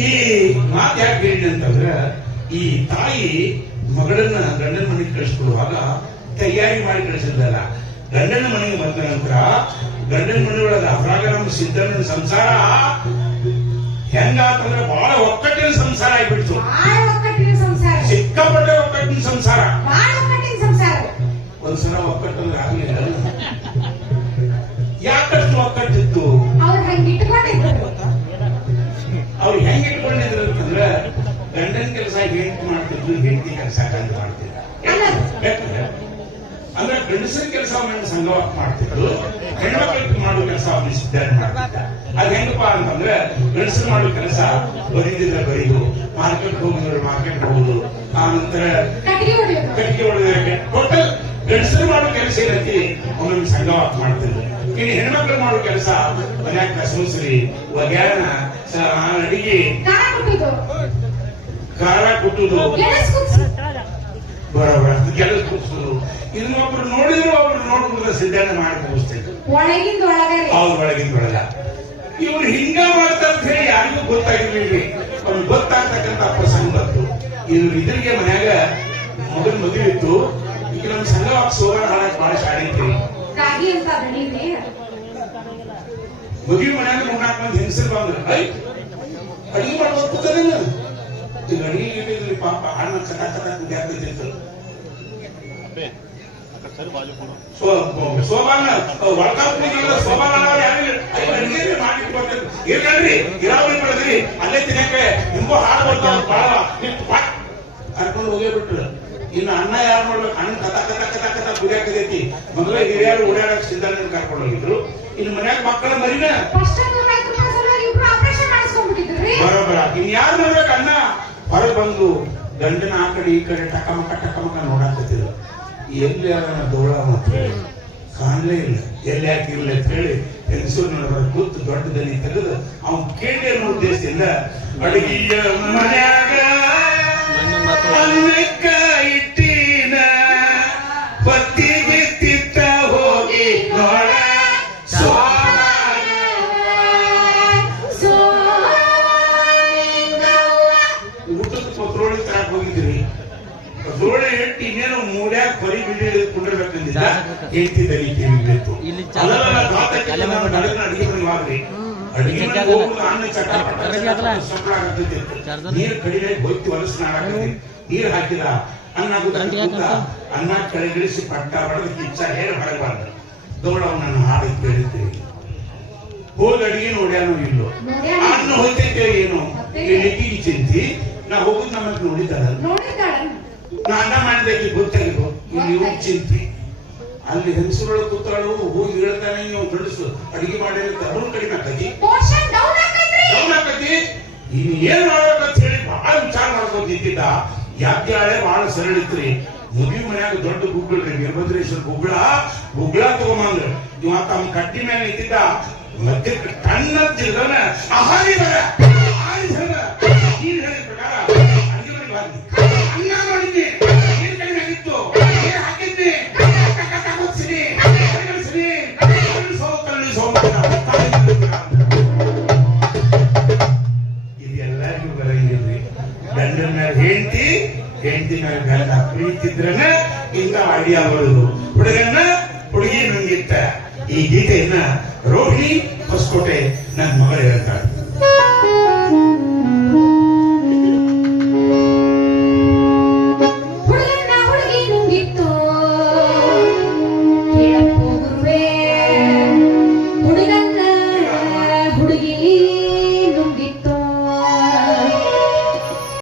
ಈ ಮಾತು ಯಾಕೆ ಹೇಳಿದೆ ಅಂತಂದ್ರೆ, ಈ ತಾಯಿ ಮಗಳನ್ನ ಗಂಡನ ಮನೆಗೆ ಕಳಿಸ್ಕೊಡುವಾಗ ತಯಾರಿ ಮಾಡಿ ಕಳಿಸಿದ್ದಲ್ಲ. ಗಂಡನ ಮನೆಗೆ ಬಂದ ನಂತರ ಗಂಡನ ಮನೆಯೊಳಗೆ ಅದ್ರಾಗ ನಮ್ಮ ಸಿದ್ಧನ ಸಂಸಾರ ಹೆಂಗಾತಂದ್ರೆ ಬಹಳ ಮಾಡ್ತಿದ್ರು ಯಾಕಂದ್ರೆ ಅಂದ್ರೆ ಗಂಡಸಿನ ಕೆಲಸ ಸಂಘ ಮಾಡ್ತಿದ್ರು ಹೆಣ್ಮಕ್ಳಿಗೆ ಮಾಡೋ ಕೆಲಸ ಅವನ ಸಿದ್ಧಾಂತ ಮಾಡ್ತಿದ್ದ ಅದ್ ಹೆಂಗಪ್ಪ ಅಂತಂದ್ರೆ ಗಂಡಸರು ಮಾಡೋ ಕೆಲಸ ಬರೀದಿದ್ರೆ ಬರೀದು ಮಾರ್ಕೆಟ್ ಹೋಗಿದ್ರೆ ಮಾರ್ಕೆಟ್ ಹೋಗುದು ಆ ನಂತರ ಕಟ್ಟಿಗೆ ಹೊಡೆದ್ರೆ ಟೋಟಲ್ ಗಂಡಸರು ಮಾಡೋ ಕೆಲಸ ಏನೈತಿ? ಅವನನ್ನು ಸಂಘವಾಗಿ ಮಾಡ್ತಿದ್ರು. ಇನ್ನು ಹೆಣ್ಮಕ್ಳು ಮಾಡೋ ಕೆಲಸ ಮನ್ಯಾಗ ಕಸೂಸ್ರಿ ಒಗ್ಯಾನ ಅಡಿಗೆ ಖಾರ ಕುಟ್ಟುದು ಖಾರ ಕುಟ್ಟುದು ಗೆಣಸ್ ಕುಟ್ಸು ಬರೋಬರ ಕೆಲಸ ಕೂರಿಸೋದು ಇದನ್ನ ಒಬ್ರು ನೋಡಿದ್ರು ಅವ್ರು ನೋಡ್ಬಿಡ್ದ ಸಿದ್ಧಾಂತ ಮಾಡಿ ಮುಗಿಸ್ತಿದ್ರು ಒಳಗಿಂದ ಒಳಗರೆ ಅವ್ರ ಒಳಗಿನ ಒಳಗ ಇವ್ರು ಹಿಂಗ ಮಾಡ್ತಾರಂತ ಹೇಳಿ ಯಾರಿಗೂ ಗೊತ್ತಾಗಿರ್ಲಿಲ್ಲ. ಅವ್ರು ಗೊತ್ತಾಗ್ತಕ್ಕಂತ ಪ್ರಸಂಗ ಬಂತು. ಇವ್ರು ಇದ್ರಿಗೆ ಮನ್ಯಾಗ ಮಗನ ಮದುವೆ ಇತ್ತು. ಈಗ ನಮ್ ಸಂಘ ಸೋರ ಹಾಳಕ್ ಬಹಳ ಅಂತ ಬೆಳೀರಿ ಮದುವೆ ಮನ್ಯಾಗ ಮೂರ್ನಾಲ್ಕು ಮಂದಿ ಹೆಂಗಸರು ಬಂದ್ರು. ಐ ಅಡಿಗೆ ಮಾಡ್ಬೇಕು ಕೂತದೇನು ಈಗ ಅಡಿಗೆ ಇಟ್ಟಿದ್ರಿ ಪಾಪ ಹಣ್ಣು ಕಟ ಕಟ ಯಾರು ಮಾಡಿ ಇರಾವಳಿ ಅಲ್ಲೇ ತಿನ್ನಕ್ಕೆ ನಿಮ್ಗೂ ಹಾಡು ಬರ್ತಾವ ಬಾಳ. ಕರ್ಕೊಂಡು ಹೋಗೇ ಬಿಟ್ರು. ಇನ್ನು ಅನ್ನ ಯಾರು ಮಾಡ್ಬೇಕು? ಅಣ್ಣ ಕಥ ಕಥ ಕಥ ಕಥ ಮೊದಲೇ ಹಿರಿಯರು ಓಡಾಡಕ್ ಸಿದ್ಧಾರ್ಥ ಕರ್ಕೊಂಡು ಹೋಗಿದ್ರು. ಇನ್ನು ಮನ್ಯಾಗ ಮಕ್ಕಳ ಮರಿನ? ಹೊರಗೆ ಬಂದು ಗಂಡನ ಆ ಕಡೆ ಈ ಕಡೆ ಟಕಮಕ ಟಕಮಕ ನೋಡಾಕತ್ತಿದ್ರು. ಎಲ್ಲಿ ಅವನ ದೋಳ ಅಂತ ಹೇಳಿ ಕಾಣಲೇ ಇಲ್ಲ. ಎಲ್ಲಿ ಹಾಕಿರ್ಲಿ ಅಂತ ಹೇಳಿ ಹೆಂಗಸೂರು ನೋಡ್ಬಾರ ಕೂತು ದೊಡ್ಡ ದನಿ ತೆಗೆದು ಅವನು ಕೇಳಿ ಅನ್ನೋ ಉದ್ದೇಶದಿಂದ ಅಡಿಗೆಯ ಮನ್ಯಾಗ ಅನ್ನಕ್ಕ ಬರಿ ಬಿಡಿ ಕುಂಡಿರ್ಬೇಕಂದಿದ್ದ ಹೆಂಡತಿ ದನಿ ಕೇಳಿತ್ತು. ಅಡಿಗೆ ಮನೆಗೆ ಹೋಗ್ರಿ ಅಡಿಗೆ ಮನೆಗೆ ಜಗ್ಗಲ್ಲ. ಹೋಗುದು ಅನ್ನ? ಸೊಪ್ಪಳ ಆಗತ್ತಿತ್ತು. ನೀರ್ ಕಡಿಮೆ ಹೊಯ್ತು ಹೊಲಸು ನಾಡಕತ್ತಿ ನೀರ್ ಹಾಕಿದ ಅನ್ನ ಅನ್ನ ಕೆಳಗಿಳಿಸಿ ಪಟ್ಟ ಹೊಡೆದು ಕಿಚ್ಚ ಹೇಳಿ ಹೊರಗಬಾರ್ದು. ದೌಡವ್ ನನ್ನ ಹಾಡು ಕೇಳಿದ್ರಿ ಹೋಗಿ ಅಡಿಗೆ ನೋಡ್ಯಾನು ಇಲ್ಲೋ. ಅನ್ನ ಹೋಯ್ತೈತೆ ಏನು? ಈ ಚಿಂತಿ. ನಾ ಹೋಗುದು ನಮ್ಮನ್ನ ನೋಡಿದಾರ ನೋಡಿದ್ದಾಳ ಮಾಡಬೇಕು ಅನ್ನ ಮಾಡಿದಾಗಿ ಗೊತ್ತಾಗಿರೋ ಇಲ್ಲಿ ಇವ್ರು ಚಿಂತಿ. ಅಲ್ಲಿ ಹೆಂಗಸುಗಳು ಕೂತಾಳು ಹೋಗಿ ಹೇಳ್ತಾನೆ ನೀವು ಗಂಡಸು ಅಡಿಗೆ ಮಾಡಿ ಅವ್ರು ಕಡಿಮೆ ಆಕತಿ. ಪೋರ್ಷನ್ ಡೌನ್ ಆಕತಿ ಇನ್ ಏನ್ ಮಾಡ್ಬೇಕಂತ ಹೇಳಿ ಬಹಳ ವಿಚಾರ ಮಾಡ್ಕೊಂಡು ನಿಂತಿದ್ದ. ಯಾತ್ಯಾಳೆ ಬಹಳ ಸರಳ ಇತ್ರಿ ಮದುವೆ ಮನ್ಯಾಗ ದೊಡ್ಡ ಗುಗ್ಗಳ್ರಿ ವೀರಭದ್ರೇಶ್ವರ ಗುಗ್ಗಳ. ಗುಗ್ಗಳ ತಗೊಂಬಂದ್ರ. ಇವ ತಮ್ಮ ಕಟ್ಟಿ ಮೇಲೆ ನಿಂತಿದ್ದ. ಮತ್ತೆ ಕಣ್ಣ ತಿರ್ಗನ ಆಹಾರಿ ಬರ ಹೆಂಡತಿ ಹೆಂಡತಿ ಮೇಲೆ ಗಂಡ ಪ್ರೀತಿದ್ರನ ಇಂಥ ಐಡಿಯಾ ಬರುದು. ಹುಡುಗನ ಹುಡುಗಿ ನಂಗಿತ್ತ. ಈ ಗೀತೆಯನ್ನ ರೋಹಿಣಿ ಹೊಸಕೋಟೆ ನನ್ನ ಮಗಳು ಹೇಳ್ತಾಳೆ.